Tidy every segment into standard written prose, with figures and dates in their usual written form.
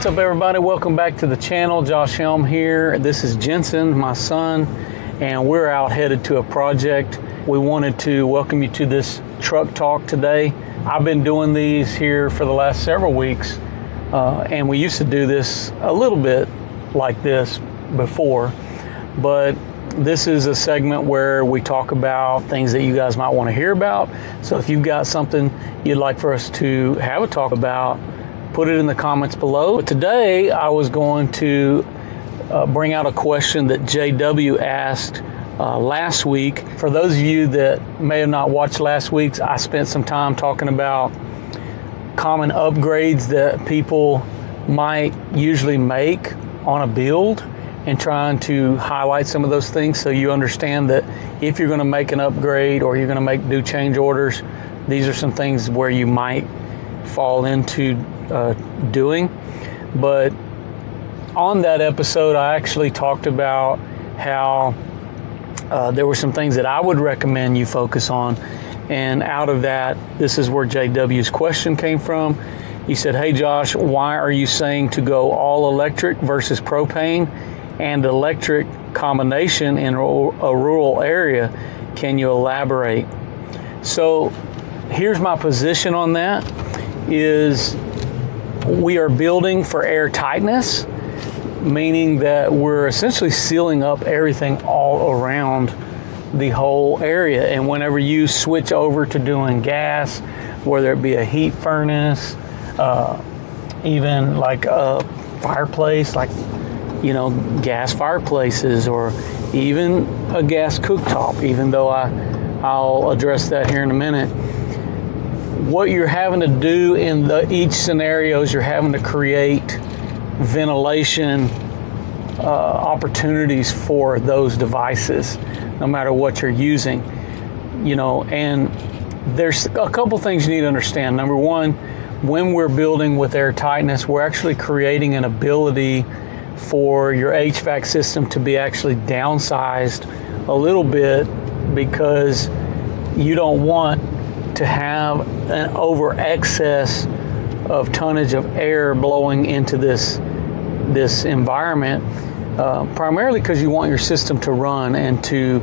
What's up, everybody? Welcome back to the channel. Josh Helm here. This is Jensen, my son, and we're out headed to a project. We wanted to welcome you to this truck talk today. I've been doing these here for the last several weeks, and we used to do this a little bit like this before, but this is a segment where we talk about things that you guys might want to hear about. So if you've got something you'd like for us to have a talk about, put it in the comments below. But today I was going to bring out a question that JW asked last week. For those of you that may have not watched last week's, I spent some time talking about common upgrades that people might usually make on a build and trying to highlight some of those things so you understand that if you're going to make an upgrade or you're going to do change orders, these are some things where you might fall into doing. But on that episode, I actually talked about how there were some things that I would recommend you focus on, and out of that, this is where JW's question came from. He said, "Hey Josh, why are you saying to go all electric versus propane and electric combination in a rural area? Can you elaborate?" So here's my position on that. Is we are building for air tightness, meaning that we're essentially sealing up everything all around the whole area. And whenever you switch over to doing gas, whether it be a heat furnace, even like a fireplace, like, you know, gas fireplaces, or even a gas cooktop, even though I'll address that here in a minute. What you're having to do in each scenario is you're having to create ventilation opportunities for those devices, no matter what you're using, you know. And there's a couple things you need to understand. Number one, when we're building with air tightness, we're actually creating an ability for your HVAC system to be actually downsized a little bit, because you don't want to have an over excess of tonnage of air blowing into this environment, primarily because you want your system to run and to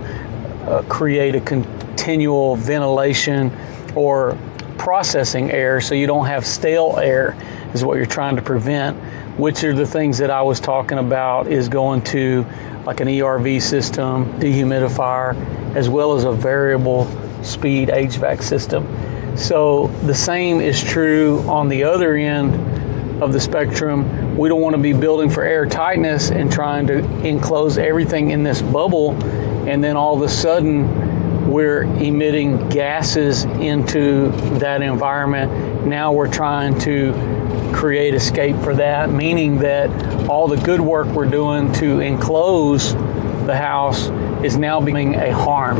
create a continual ventilation or processing air, so you don't have stale air is what you're trying to prevent, which are the things that I was talking about, is going to like an ERV system, dehumidifier, as well as a variable speed HVAC system. So the same is true on the other end of the spectrum. We don't want to be building for air tightness and trying to enclose everything in this bubble, and then all of a sudden we're emitting gases into that environment. Now we're trying to create escape for that, meaning that all the good work we're doing to enclose the house is now becoming a harm.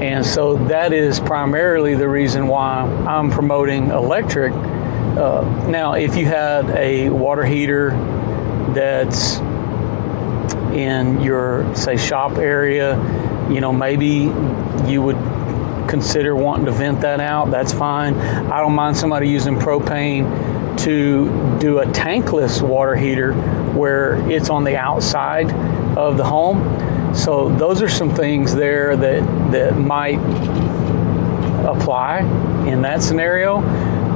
And so that is primarily the reason why I'm promoting electric. Now, if you had a water heater that's in your, say, shop area, you know, maybe you would consider wanting to vent that out. That's fine. I don't mind somebody using propane to do a tankless water heater where it's on the outside of the home. So those are some things there that might apply in that scenario.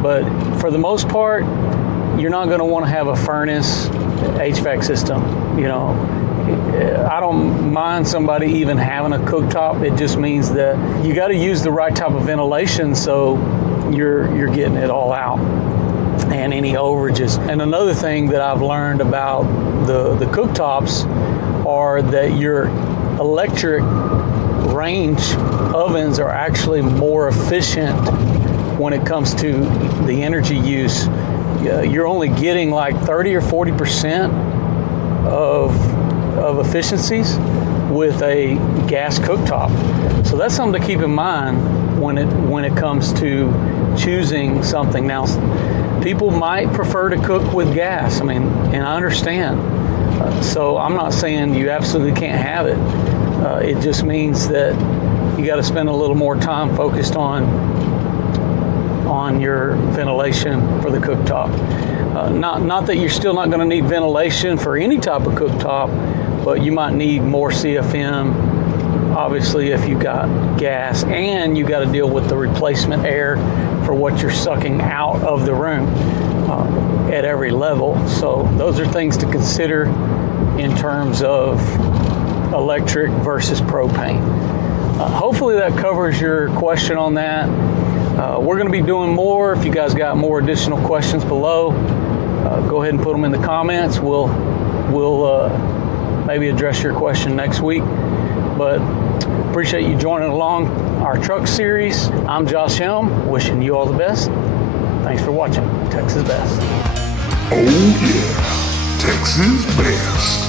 But for the most part, you're not going to want to have a furnace HVAC system. You know, I don't mind somebody even having a cooktop. It just means that you got to use the right type of ventilation so you're getting it all out and any overages. And another thing that I've learned about the cooktops are that your electric range ovens are actually more efficient when it comes to the energy use. You're only getting like 30 or 40% of efficiencies with a gas cooktop. So that's something to keep in mind when it comes to choosing something. Now, people might prefer to cook with gas. I mean, and I understand. So I'm not saying you absolutely can't have it. It just means that you got to spend a little more time focused on on your ventilation for the cooktop. Not that you're still not going to need ventilation for any type of cooktop, but you might need more CFM, obviously, if you got gas, and you got to deal with the replacement air for what you're sucking out of the room at every level. So those are things to consider in terms of electric versus propane. Hopefully that covers your question on that. We're going to be doing more. If you guys got more additional questions below, go ahead and put them in the comments. We'll maybe address your question next week. But appreciate you joining along our truck series. I'm Josh Helm, wishing you all the best. Thanks for watching Texas Best. Oh yeah, Texas Best.